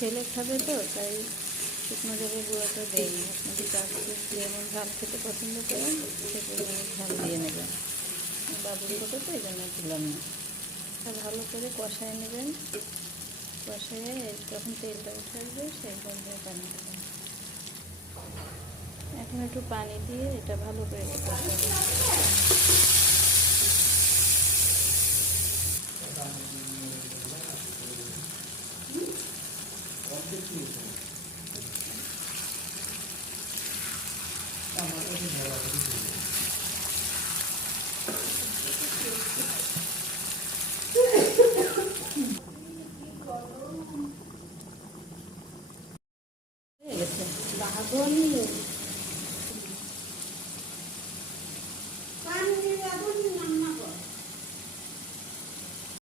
ছেলে খাবে তো তাই শুকনো জলের গুঁড়োটা দেয়নি। আপনাকে চাকরি যেমন ঝাল খেতে পছন্দ করেন সে পরিমাণে ঝাল দিয়ে নেবেন। বাবুর ছোটো তো এই জন্য দিলাম না। ভালো করে কষায় নেবেন। কষায় যখন তেলটা উঠে আসবে সেই পর্যায়ে পানি দেবেন। এখন একটু পানি দিয়ে এটা ভালো করে কষাবেন। হয়ে গেছে।